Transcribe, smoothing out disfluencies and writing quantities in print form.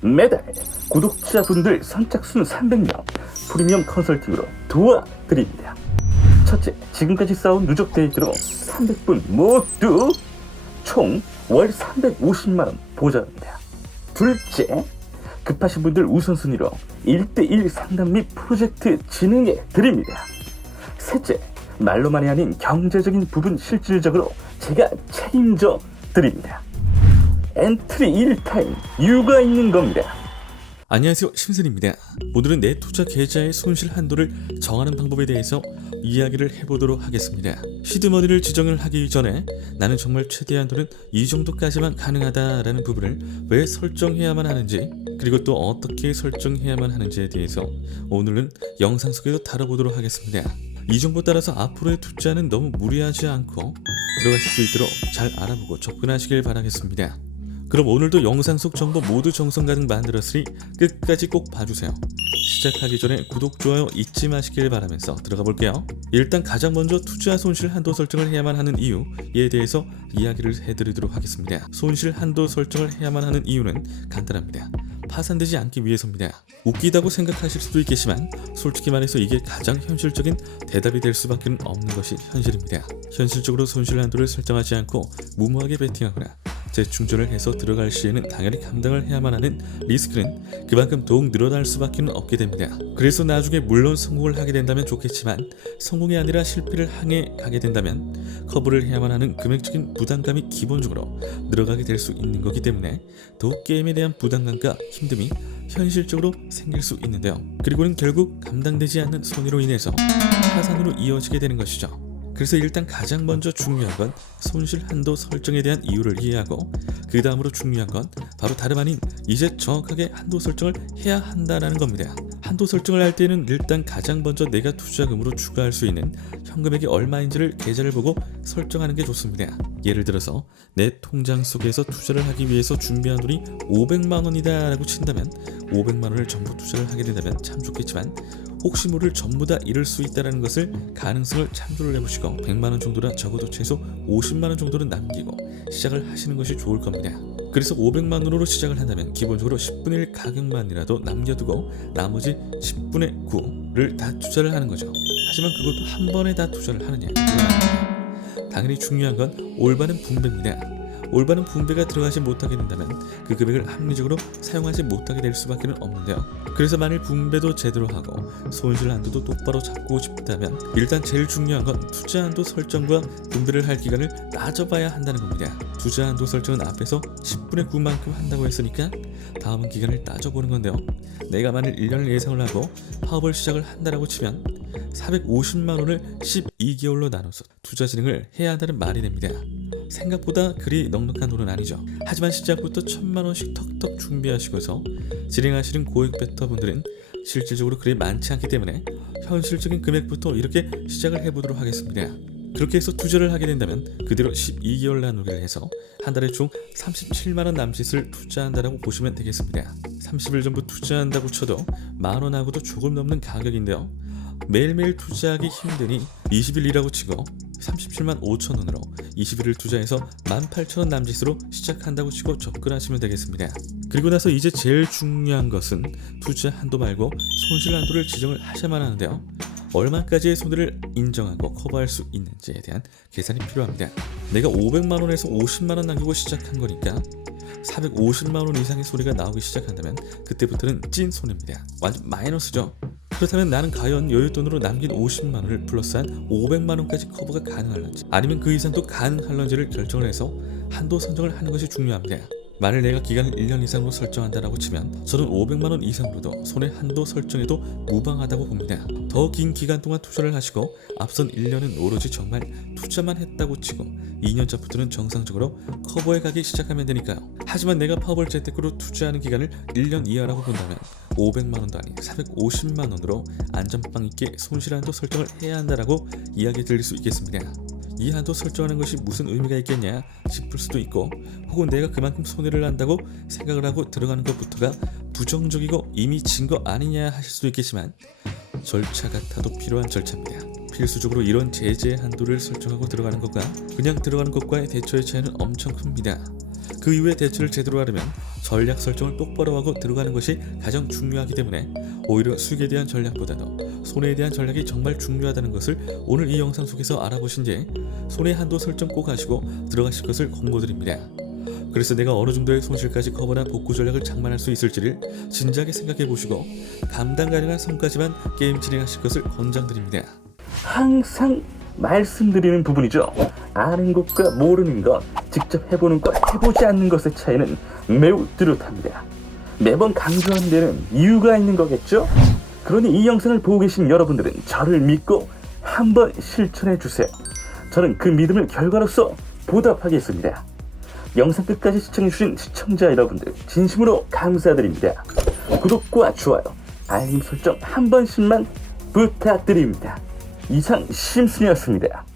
매달 구독자분들 선착순 300명 프리미엄 컨설팅으로 도와드립니다. 첫째, 지금까지 쌓은 누적 데이트로 300분 모두 총 월 350만원 보장합니다. 둘째, 급하신 분들 우선순위로 1:1 상담 및 프로젝트 진행해 드립니다. 셋째, 말로만이 아닌 경제적인 부분 실질적으로 제가 책임져 드립니다. 엔트리 1타임 이유가 있는 겁니다. 안녕하세요, 심슨입니다. 오늘은 내 투자 계좌의 손실 한도를 정하는 방법에 대해서 이야기를 해보도록 하겠습니다. 시드머니를 지정을 하기 전에 나는 정말 최대 한도는 이 정도까지만 가능하다라는 부분을 왜 설정해야만 하는지, 그리고 또 어떻게 설정해야만 하는지에 대해서 오늘은 영상 속에서 다뤄보도록 하겠습니다. 이 정보 따라서 앞으로의 투자는 너무 무리하지 않고 들어가실 수 있도록 잘 알아보고 접근하시길 바라겠습니다. 그럼 오늘도 영상 속 정보 모두 정성 가득 만들었으니 끝까지 꼭 봐주세요. 시작하기 전에 구독, 좋아요 잊지 마시길 바라면서 들어가 볼게요. 일단 가장 먼저 투자 손실 한도 설정을 해야만 하는 이유에 대해서 이야기를 해드리도록 하겠습니다. 손실 한도 설정을 해야만 하는 이유는 간단합니다. 파산되지 않기 위해서입니다. 웃기다고 생각하실 수도 있겠지만 솔직히 말해서 이게 가장 현실적인 대답이 될 수밖에 없는 것이 현실입니다. 현실적으로 손실 한도를 설정하지 않고 무모하게 베팅하거나 재충전을 해서 들어갈 시에는 당연히 감당을 해야만 하는 리스크는 그만큼 더욱 늘어날 수밖에 없게 됩니다. 그래서 나중에 물론 성공을 하게 된다면 좋겠지만 성공이 아니라 실패를 향해 가게 된다면 커버를 해야만 하는 금액적인 부담감이 기본적으로 늘어가게 될 수 있는 거기 때문에 더욱 게임에 대한 부담감과 힘듦이 현실적으로 생길 수 있는데요. 그리고는 결국 감당되지 않는 손해로 인해서 파산으로 이어지게 되는 것이죠. 그래서 일단 가장 먼저 중요한 건 손실 한도 설정에 대한 이유를 이해하고, 그 다음으로 중요한 건 바로 다름 아닌 이제 정확하게 한도 설정을 해야 한다는 겁니다. 한도 설정을 할 때는 일단 가장 먼저 내가 투자금으로 추가할 수 있는 현금액이 얼마인지를 계좌를 보고 설정하는 게 좋습니다. 예를 들어서 내 통장 속에서 투자를 하기 위해서 준비한 돈이 500만 원이다 라고 친다면 500만 원을 전부 투자를 하게 된다면 참 좋겠지만, 혹시 모를 전부 다 잃을 수 있다는 것을 가능성을 참조를 해보시고 100만 원 정도나 적어도 최소 50만 원 정도는 남기고 시작을 하시는 것이 좋을 겁니다. 그래서 500만 원으로 시작을 한다면 기본적으로 10분의 1 가격만이라도 남겨두고 나머지 10분의 9를 다 투자를 하는 거죠. 하지만 그것도 한 번에 다 투자를 하느냐, 당연히 중요한 건 올바른 분배입니다. 올바른 분배가 들어가지 못하게 된다면 그 금액을 합리적으로 사용하지 못하게 될 수밖에 없는데요. 그래서 만일 분배도 제대로 하고 손실 한도도 똑바로 잡고 싶다면 일단 제일 중요한 건 투자 한도 설정과 분배를 할 기간을 따져봐야 한다는 겁니다. 투자 한도 설정은 앞에서 10분의 9만큼 한다고 했으니까 다음은 기간을 따져보는 건데요. 내가 만일 1년을 예상을 하고 파업을 시작을 한다라고 치면 450만 원을 12개월로 나눠서 투자 진행을 해야 한다는 말이 됩니다. 생각보다 그리 넉넉한 돈은 아니죠. 하지만 시작부터 1000만 원씩 턱턱 준비하시고서 진행하시는 고액 베터분들은 실질적으로 그리 많지 않기 때문에 현실적인 금액부터 이렇게 시작을 해보도록 하겠습니다. 그렇게 해서 투자를 하게 된다면 그대로 12개월 나누기를 해서 한 달에 총 37만 원 남짓을 투자한다라고 보시면 되겠습니다. 30일 전부 투자한다고 쳐도 만원하고도 조금 넘는 가격인데요. 매일매일 투자하기 힘드니 20일이라고 치고 37만 5천 원으로 20일을 투자해서 18,000원 남짓으로 시작한다고 치고 접근하시면 되겠습니다. 그리고 나서 이제 제일 중요한 것은 투자 한도 말고 손실 한도를 지정을 하셔야만 하는데요. 얼마까지의 손해를 인정하고 커버할 수 있는지에 대한 계산이 필요합니다. 내가 500만 원에서 50만 원 남기고 시작한 거니까 450만 원 이상의 손해가 나오기 시작한다면 그때부터는 찐 손해입니다. 완전 마이너스죠. 그렇다면 나는 과연 여윳돈으로 남긴 50만 원을 플러스한 500만 원까지 커버가 가능할런지, 아니면 그 이상도 가능할런지를 결정을 해서 한도 선정을 하는 것이 중요합니다. 만일 내가 기간을 1년 이상으로 설정한다라고 치면 저는 500만 원 이상으로도 손해 한도 설정에도 무방하다고 봅니다. 더 긴 기간 동안 투자를 하시고 앞선 1년은 오로지 정말 투자만 했다고 치고 2년차부터는 정상적으로 커버해 가기 시작하면 되니까요. 하지만 내가 파업을 재테크로 투자하는 기간을 1년 이하라고 본다면 500만 원도 아닌 450만 원으로 안전빵 있게 손실 한도 설정을 해야 한다라고 이야기 드릴 수 있겠습니다. 이 한도 설정하는 것이 무슨 의미가 있겠냐 싶을 수도 있고, 혹은 내가 그만큼 손해를 난다고 생각을 하고 들어가는 것부터가 부정적이고 이미 진 거 아니냐 하실 수도 있겠지만 절차 같아도 필요한 절차입니다. 필수적으로 이런 제재 한도를 설정하고 들어가는 것과 그냥 들어가는 것과의 대처의 차이는 엄청 큽니다. 그 이후에 대처를 제대로 하려면 전략 설정을 똑바로 하고 들어가는 것이 가장 중요하기 때문에 오히려 수익에 대한 전략보다도 손해에 대한 전략이 정말 중요하다는 것을 오늘 이 영상 속에서 알아보신 뒤에 손해 한도 설정 꼭 하시고 들어가실 것을 권고드립니다. 그래서 내가 어느 정도의 손실까지 커버나 복구 전략을 장만할 수 있을지를 진지하게 생각해 보시고 감당 가능한 선까지만 게임 진행하실 것을 권장드립니다. 항상 말씀드리는 부분이죠. 아는 것과 모르는 것, 직접 해보는 것, 해보지 않는 것의 차이는 매우 뚜렷합니다. 매번 강조하는 데는 이유가 있는 거겠죠? 그러니 이 영상을 보고 계신 여러분들은 저를 믿고 한번 실천해 주세요. 저는 그 믿음을 결과로서 보답하겠습니다. 영상 끝까지 시청해주신 시청자 여러분들 진심으로 감사드립니다. 구독과 좋아요, 알림 설정 한 번씩만 부탁드립니다. 이상 심순이었습니다.